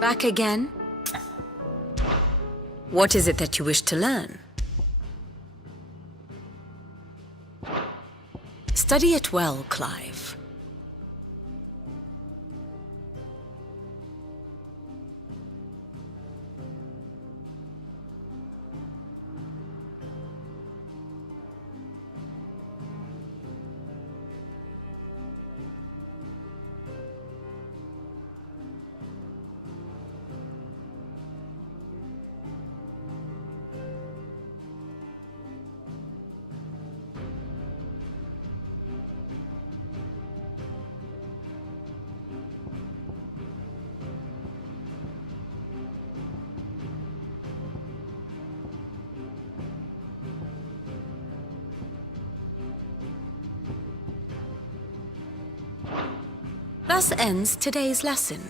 Back again? What is it that you wish to learn? Study it well, Clive. Thus ends today's lesson.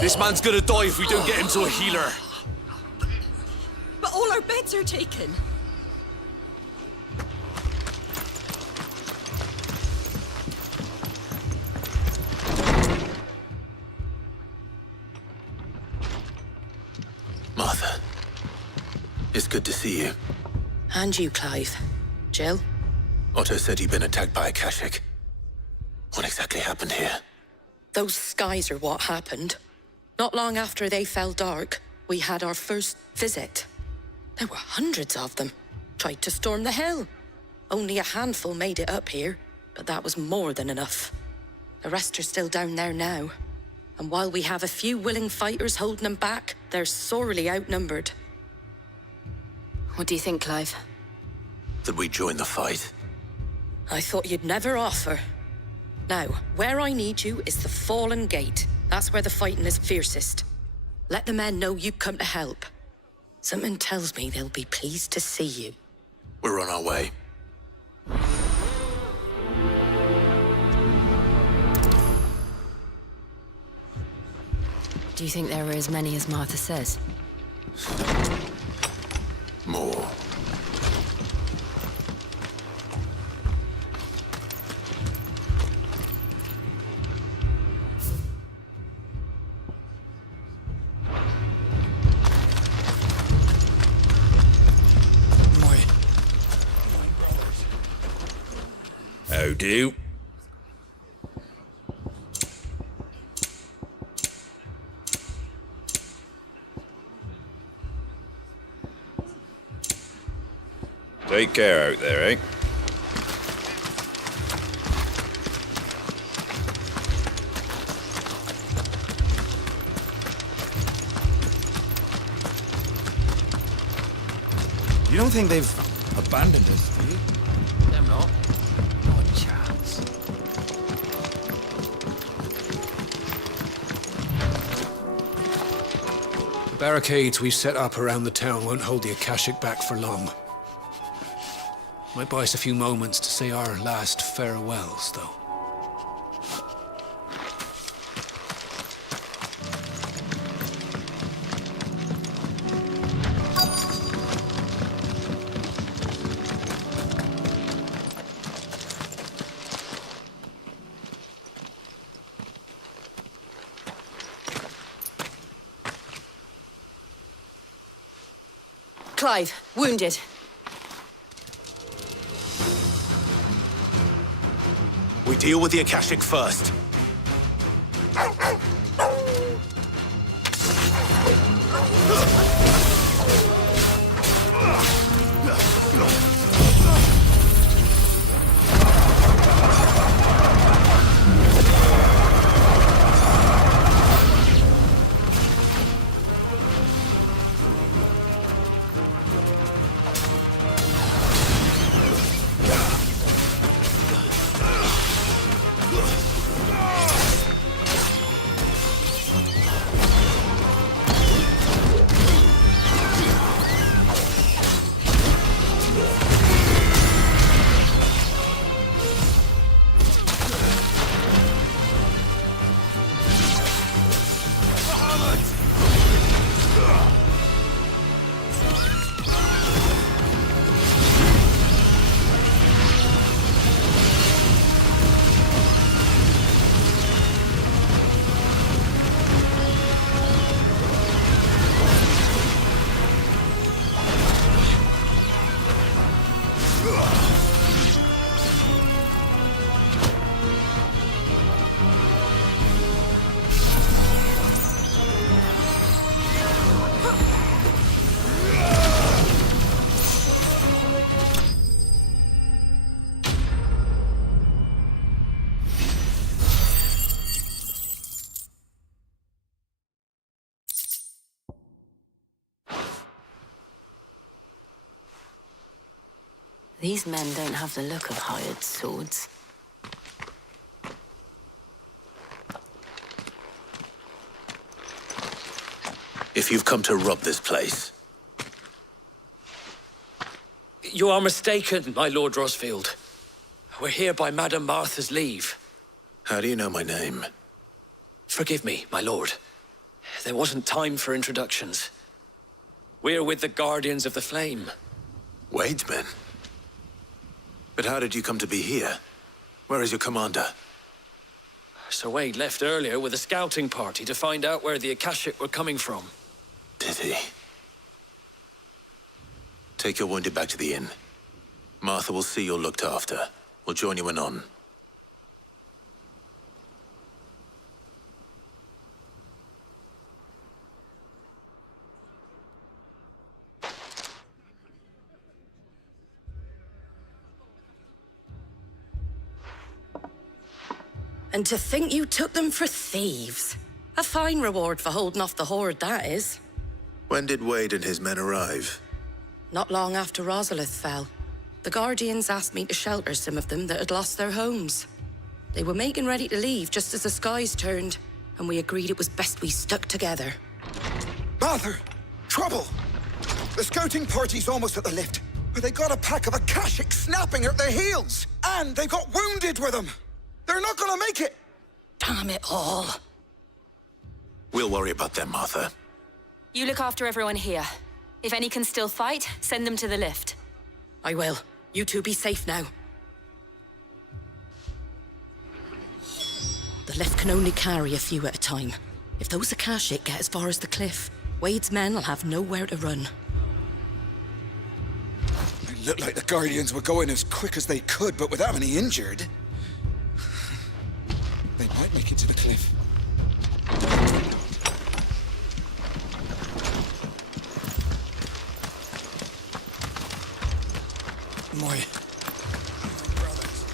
This man's gonna die if we don't get him to a healer. But all our beds are taken. Martha, it's good to see you. And you, Clive. Jill? Otto said he'd been attacked by a Kashik. What exactly happened here? Those skies are what happened. Not long after they fell dark, we had our first visit. There were hundreds of them. Tried to storm the hill. Only a handful made it up here, but that was more than enough. The rest are still down there now. And while we have a few willing fighters holding them back, they're sorely outnumbered. What do you think, Clive? That we join the fight? I thought you'd never offer. Now, where I need you is the Fallen Gate. That's where the fighting is fiercest. Let the men know you come to help. Something tells me they'll be pleased to see you. We're on our way. Do you think there are as many as Martha says? More. How do? Take care out there, eh? You don't think they've abandoned us, do you? Them not. Not a chance. The barricades we've set up around the town won't hold the Akashic back for long. Might buy us a few moments to say our last farewells, though. Clive, wounded. We deal with the Akashic first. These men don't have the look of hired swords. If you've come to rob this place, You are mistaken, my Lord Rosfield. We're here by Madame Martha's leave. how do you know my name? Forgive me, my lord. There wasn't time for introductions. We're with the Guardians of the Flame. Wade's men? But how did you come to be here? Where is your commander? Sir Wade left earlier with a scouting party to find out where the Akashic were coming from. Did he? Take your wounded back to the inn. Martha will see you're looked after. We'll join you anon. And to think you took them for thieves. A fine reward for holding off the horde, that is. When did Wade and his men arrive? Not long after Rosalith fell, the Guardians asked me to shelter some of them that had lost their homes. They were making ready to leave just as the skies turned, and we agreed it was best we stuck together. Martha! Trouble! The scouting party's almost at the lift, but they got a pack of Akashic snapping at their heels! And they got wounded with them! They're not gonna make it! Damn it all. We'll worry about them, Martha. You look after everyone here. If any can still fight, send them to the lift. I will. You two be safe now. The lift can only carry a few at a time. If those Akashic get as far as the cliff, Wade's men will have nowhere to run. It looked like the Guardians were going as quick as they could, but without any injured. They might make it to the cliff. My brothers.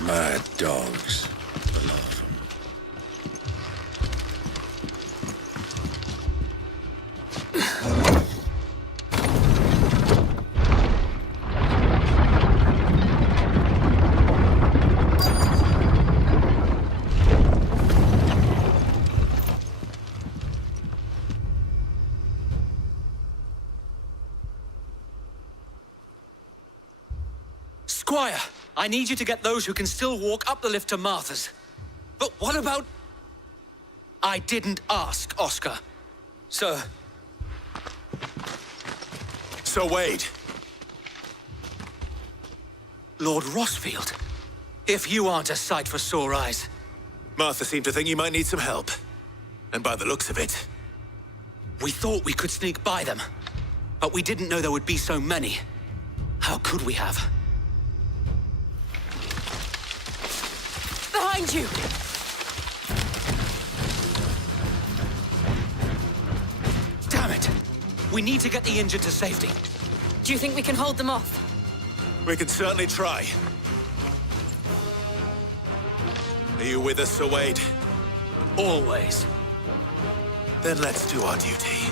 Mad dogs. The lot of 'em. Squire, I need you to get those who can still walk up the lift to Martha's. But what about... I didn't ask, Oscar. Sir. Sir Wade! Lord Rosfield. If you aren't a sight for sore eyes. Martha seemed to think you might need some help. And by the looks of it... We thought we could sneak by them. But we didn't know there would be so many. How could we have? Behind you! Damn it! We need to get the injured to safety. Do you think we can hold them off? We can certainly try. Are you with us, Sir Wade? Always. Then let's do our duty.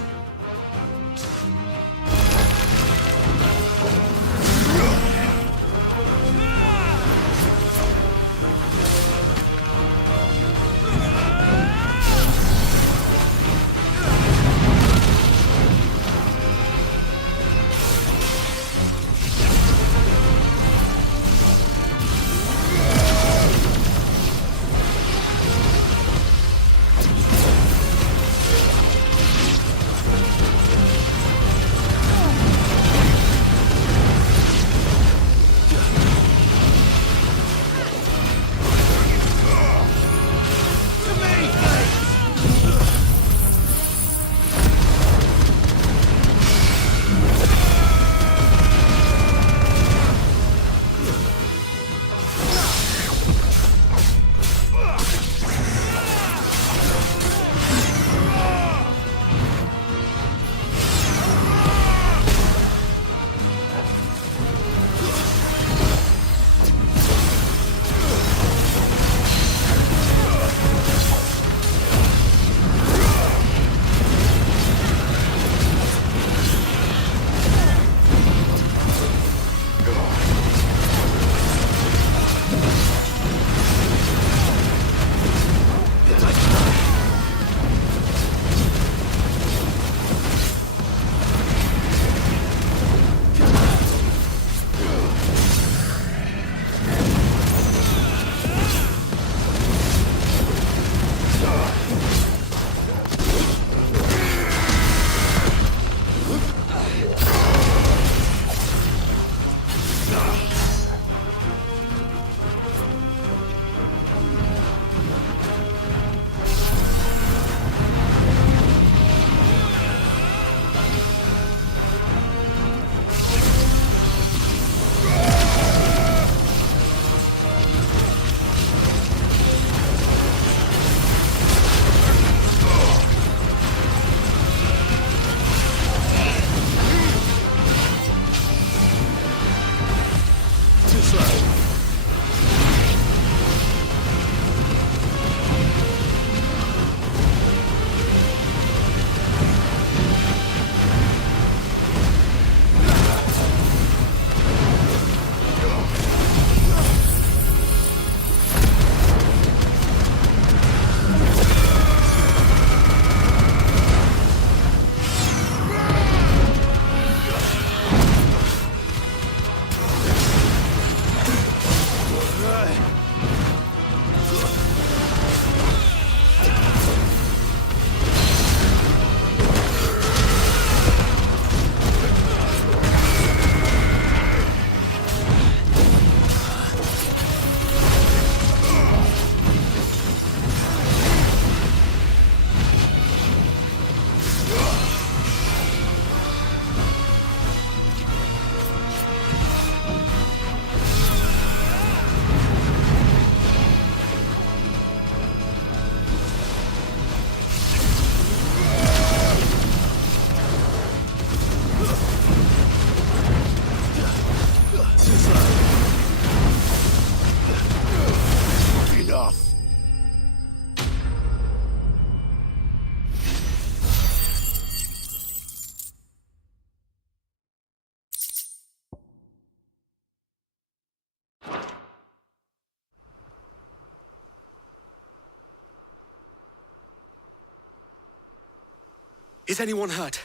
Is anyone hurt?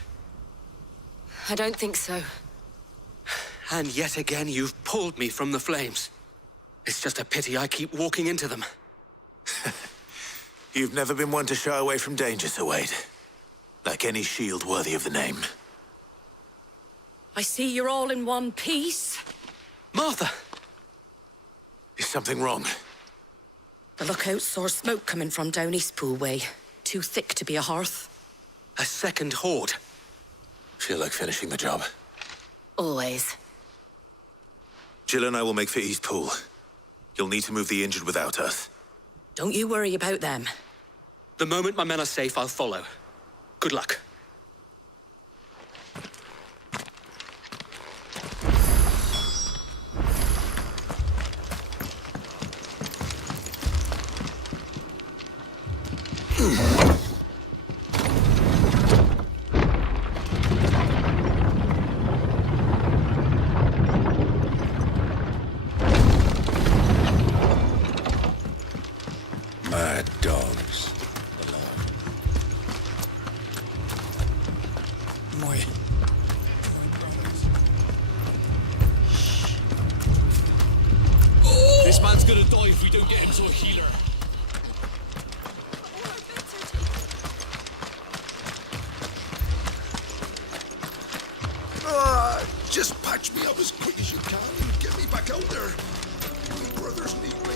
I don't think so. And yet again, you've pulled me from the flames. It's just a pity I keep walking into them. You've never been one to shy away from danger, Sir Wade. Like any shield worthy of the name. I see you're all in one piece. Martha! Is something wrong? The lookout saw smoke coming from down Eastpool way. Too thick to be a hearth. A second horde. Feel like finishing the job. Always. Jill and I will make for Eastpool. You'll need to move the injured without us. Don't you worry about them. The moment my men are safe, I'll follow. Good luck. Mad dogs. This man's gonna die if we don't get him to a healer. Just patch me up as quick as you can and get me back out there. My brothers need me.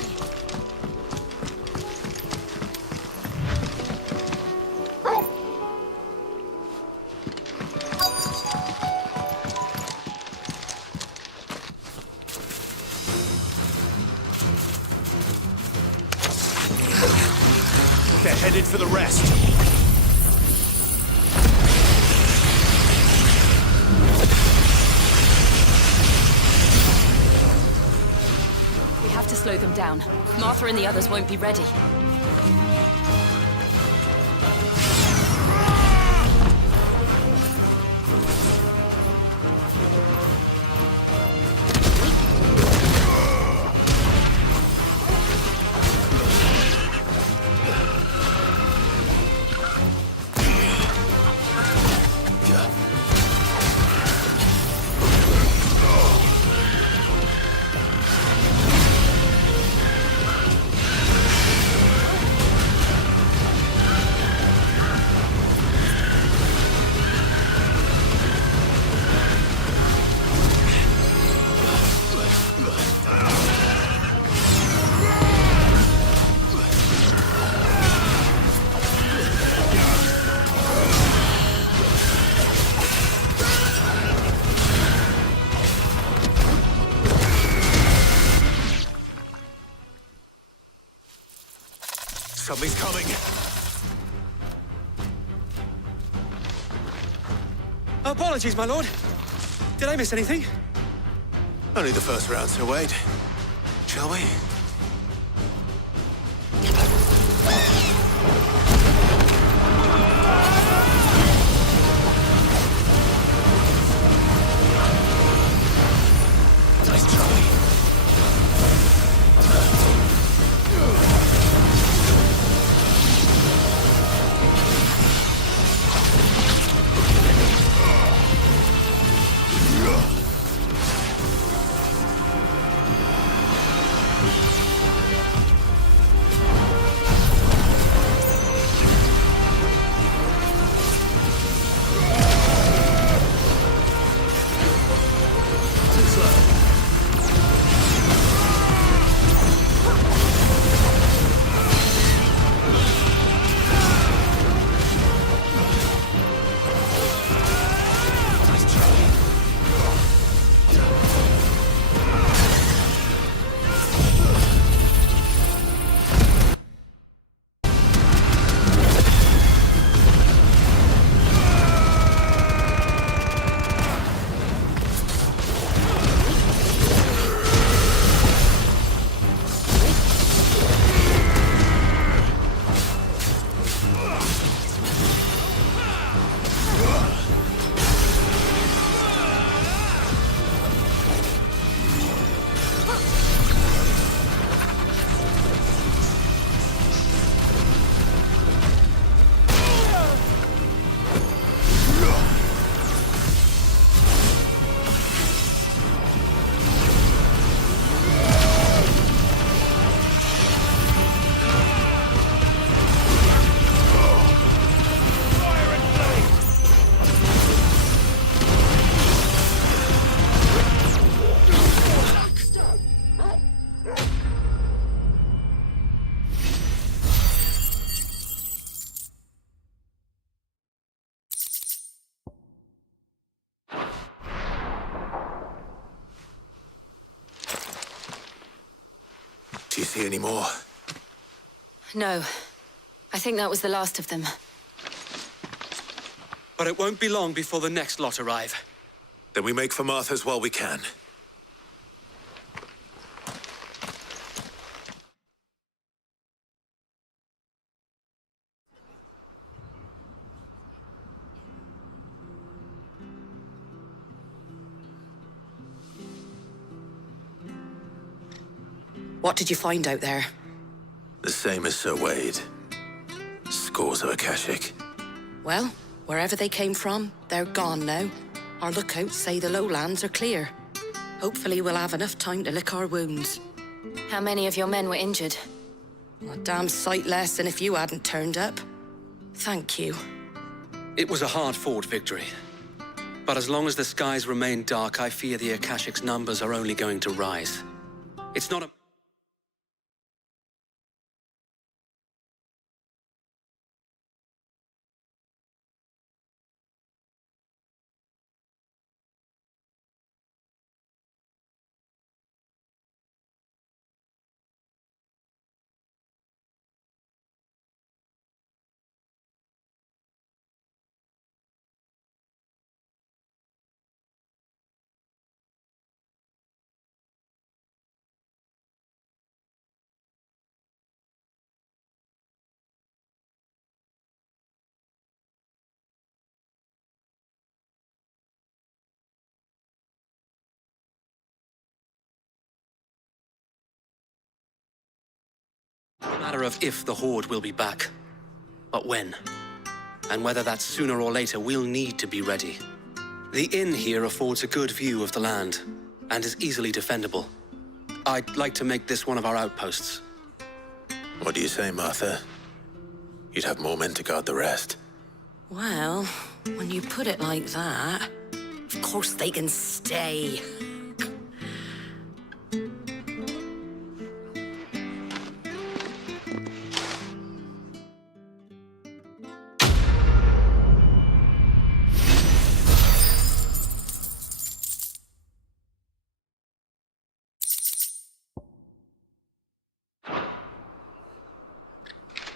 They're headed for the rest. We have to slow them down. Martha and the others won't be ready. Something's coming. Apologies, my lord. Did I miss anything? Only the first round, Sir Wade. Shall we? Nice try. see any more? No. I think that was the last of them. But it won't be long before the next lot arrive. Then we make for Martha's while we can. What did you find out there? The same as Sir Wade. Scores of Akashic. Well, wherever they came from, they're gone now. Our lookouts say the lowlands are clear. Hopefully we'll have enough time to lick our wounds. How many of your men were injured? A damn sight less than if you hadn't turned up. Thank you. It was a hard-fought victory. But as long as the skies remain dark, I fear the Akashic's numbers are only going to rise. It's not a... matter of if the Horde will be back, but when. And whether that's sooner or later, we'll need to be ready. The inn here affords a good view of the land, and is easily defendable. I'd like to make this one of our outposts. What do you say, Martha? You'd have more men to guard the rest. Well, when you put it like that, of course they can stay.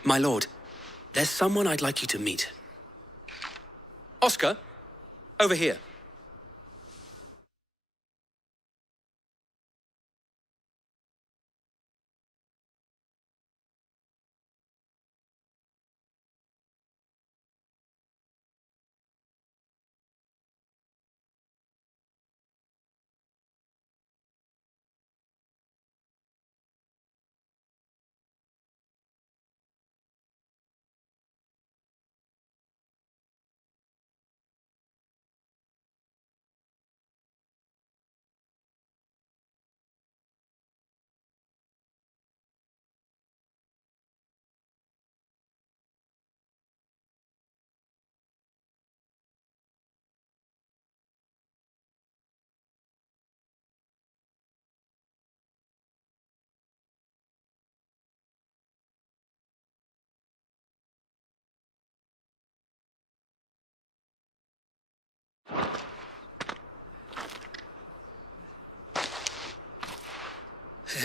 My lord, there's someone I'd like you to meet. Oscar, over here.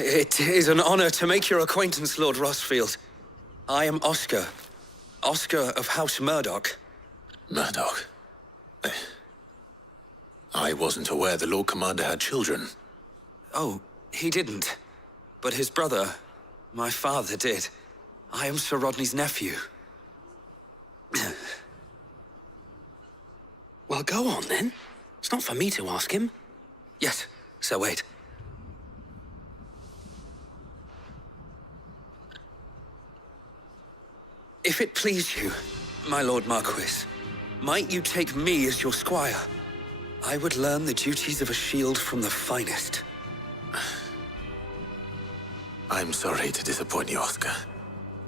It is an honor to make your acquaintance, Lord Rossfield. I am Oscar. Oscar of House Murdoch. Murdoch? I wasn't aware the Lord Commander had children. Oh, he didn't. But his brother, my father, did. I am Sir Rodney's nephew. Well, go on then. It's not for me to ask him. Yes, Sir Wade. If it please you, my Lord Marquis, might you take me as your squire? I would learn the duties of a shield from the finest. I'm sorry to disappoint you, Oscar.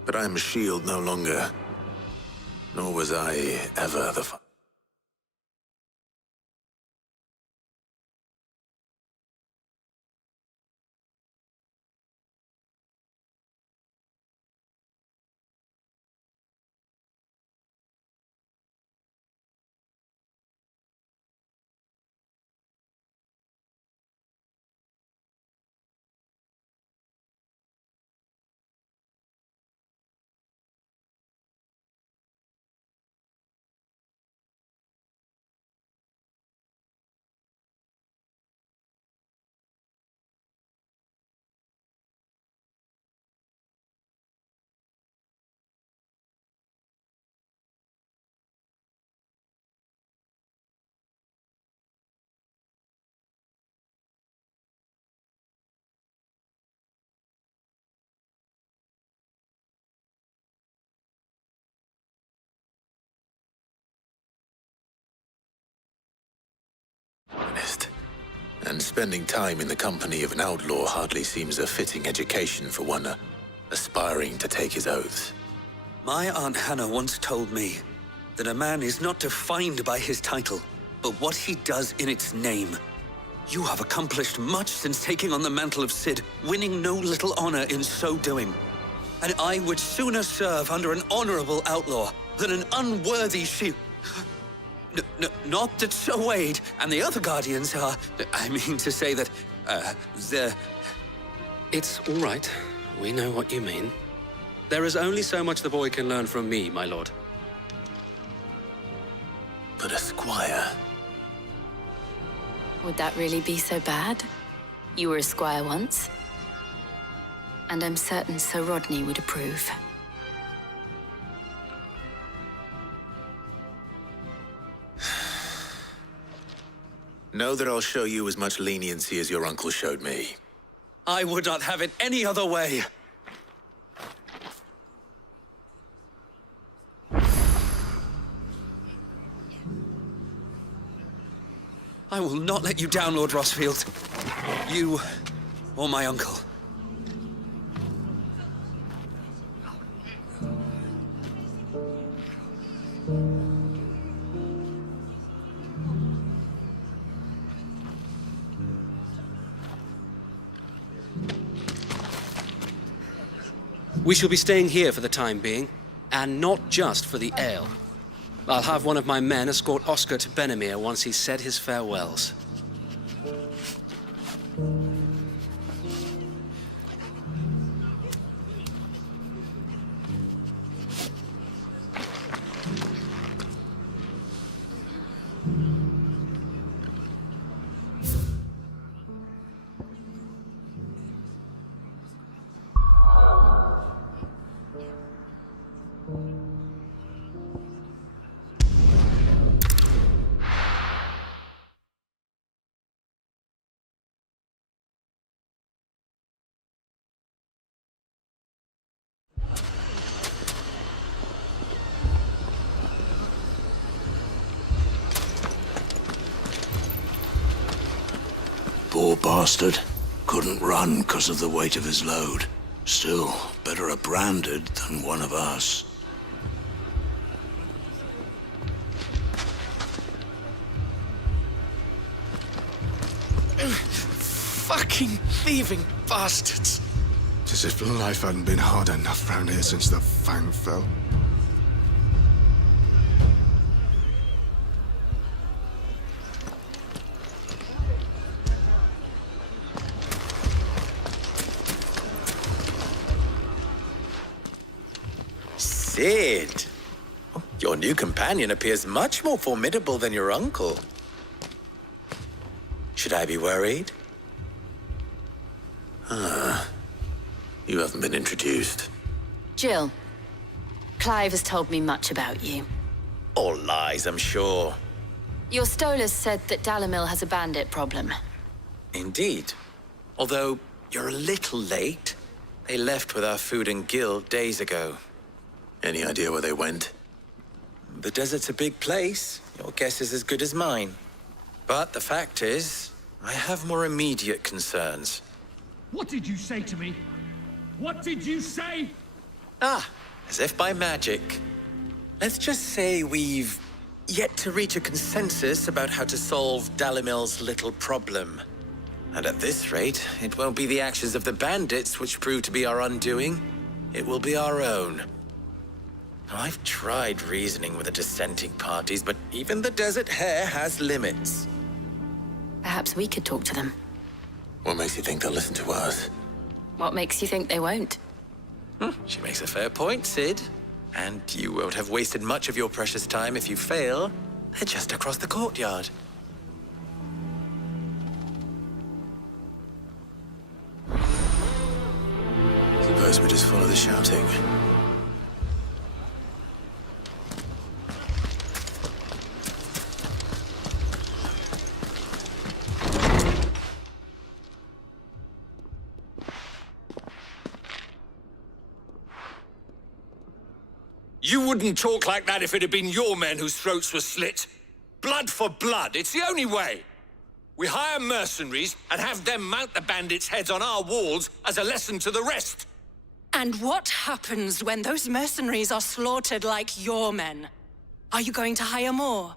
But I'm a shield no longer. Nor was I ever the... And spending time in the company of an outlaw hardly seems a fitting education for one aspiring to take his oaths. My Aunt Hannah once told me that a man is not defined by his title, but what he does in its name. You have accomplished much since taking on the mantle of Cid, winning no little honor in so doing. And I would sooner serve under an honorable outlaw than an unworthy shield. Not that Sir Wade and the other Guardians are... I mean to say that, they're... It's all right. We know what you mean. There is only so much the boy can learn from me, my lord. But a squire... Would that really be so bad? You were a squire once. And I'm certain Sir Rodney would approve. Know that I'll show you as much leniency as your uncle showed me. I would not have it any other way. I will not let you down, Lord Rossfield. You or my uncle. We shall be staying here for the time being, and not just for the ale. I'll have one of my men escort Oscar to Benimir once he's said his farewells. Poor bastard. Couldn't run because of the weight of his load. Still, better a branded than one of us. Fucking thieving bastards! It's as if life hadn't been hard enough round here since the Fang fell. Cid! Your new companion appears much more formidable than your uncle. Should I be worried? You haven't been introduced. Jill, Clive has told me much about you. All lies, I'm sure. Your Stolas said that Dalimil has a bandit problem. Indeed. Although, you're a little late. They left with our food and guild days ago. Any idea where they went? The desert's a big place. Your guess is as good as mine. But the fact is, I have more immediate concerns. What did you say to me? What did you say? As if by magic. Let's just say we've yet to reach a consensus about how to solve Dalimil's little problem. And at this rate, it won't be the actions of the bandits which prove to be our undoing. It will be our own. I've tried reasoning with the dissenting parties, but even the Desert Hare has limits. Perhaps we could talk to them. What makes you think they'll listen to us? What makes you think they won't? She makes a fair point, Cid. And you won't have wasted much of your precious time if you fail. They're just across the courtyard. Suppose we just follow the shouting. You wouldn't talk like that if it had been your men whose throats were slit. Blood for blood, it's the only way. We hire mercenaries and have them mount the bandits' heads on our walls as a lesson to the rest. And what happens when those mercenaries are slaughtered like your men? Are you going to hire more?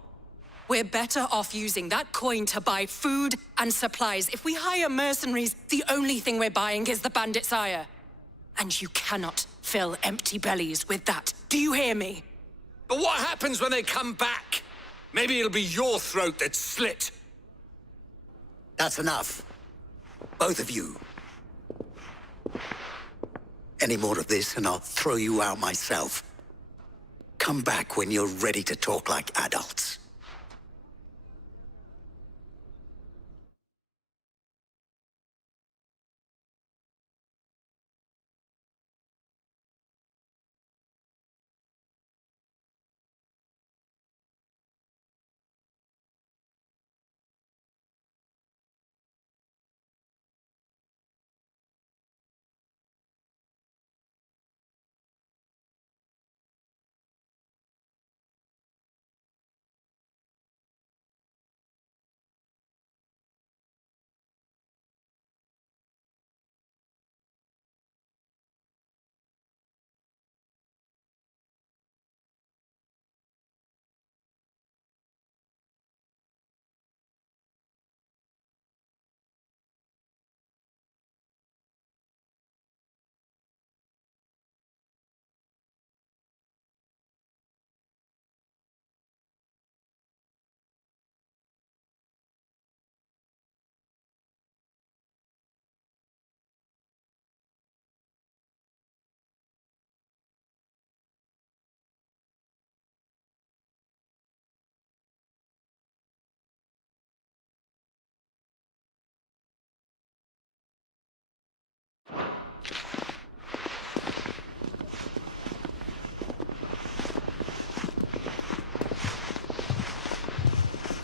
We're better off using that coin to buy food and supplies. If we hire mercenaries, the only thing we're buying is the bandits' ire. And you cannot fill empty bellies with that. Do you hear me? But what happens when they come back? Maybe it'll be your throat that's slit. That's enough. Both of you. Any more of this and I'll throw you out myself. Come back when you're ready to talk like adults.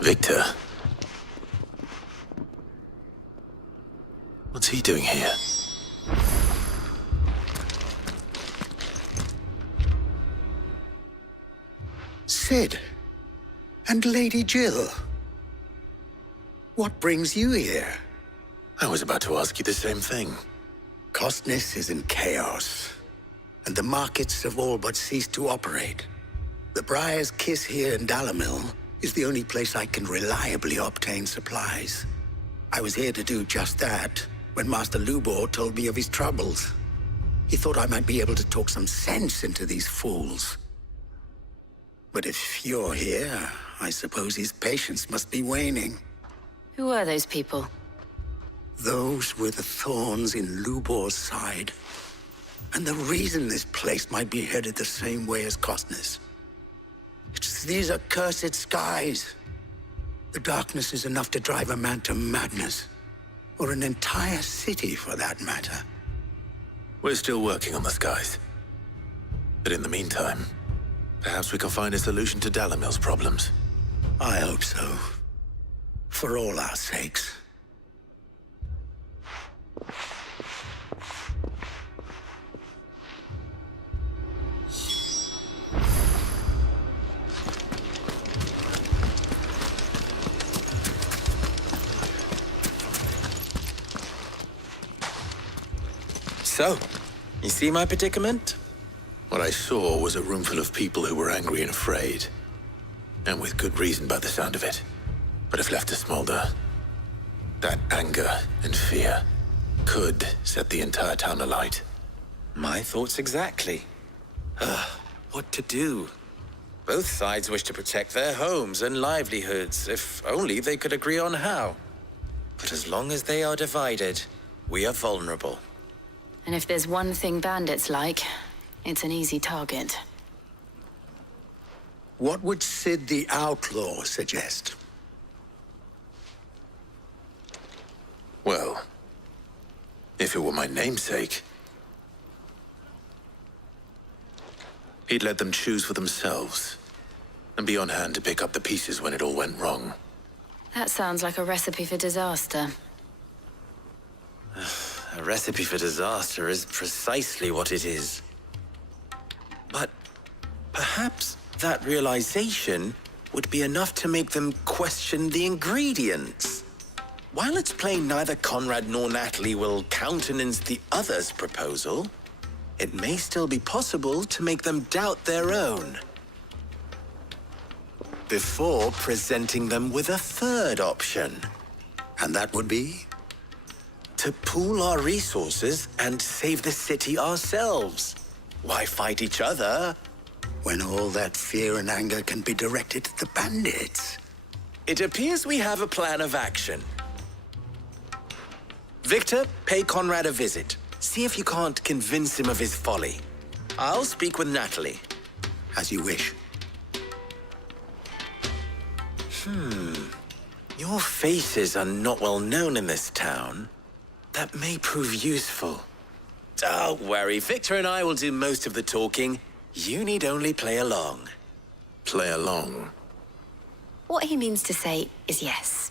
Victor. What's he doing here? Sid. And Lady Jill. What brings you here? I was about to ask you the same thing. Costness is in chaos, and the markets have all but ceased to operate. The Briar's Kiss here in Dalimil is the only place I can reliably obtain supplies. I was here to do just that when Master Lubor told me of his troubles. He thought I might be able to talk some sense into these fools. But if you're here, I suppose his patience must be waning. Who are those people? Those were the thorns in Lubor's side. And the reason this place might be headed the same way as Costness. It's these accursed skies. The darkness is enough to drive a man to madness. Or an entire city, for that matter. We're still working on the skies. But in the meantime, perhaps we can find a solution to Dalimil's problems. I hope so. For all our sakes. So, you see my predicament? What I saw was a room full of people who were angry and afraid. And with good reason by the sound of it. But if left to smolder, that anger and fear could set the entire town alight. My thoughts exactly. What to do? Both sides wish to protect their homes and livelihoods, if only they could agree on how. But as long as they are divided, we are vulnerable. And if there's one thing bandits like, it's an easy target. What would Sid the Outlaw suggest? Well, if it were my namesake, he'd let them choose for themselves and be on hand to pick up the pieces when it all went wrong. That sounds like a recipe for disaster. A recipe for disaster is precisely what it is. But perhaps that realization would be enough to make them question the ingredients. while it's plain neither Conrad nor Natalie will countenance the other's proposal, it may still be possible to make them doubt their own before presenting them with a third option. And that would be? To pool our resources and save the city ourselves. Why fight each other When all that fear and anger can be directed at the bandits? It appears we have a plan of action. Victor, pay Conrad a visit. See if you can't convince him of his folly. I'll speak with Natalie. As you wish. Your faces are not well known in this town. That may prove useful. Don't worry, Victor and I will do most of the talking. You need only play along. Play along. What he means to say is yes.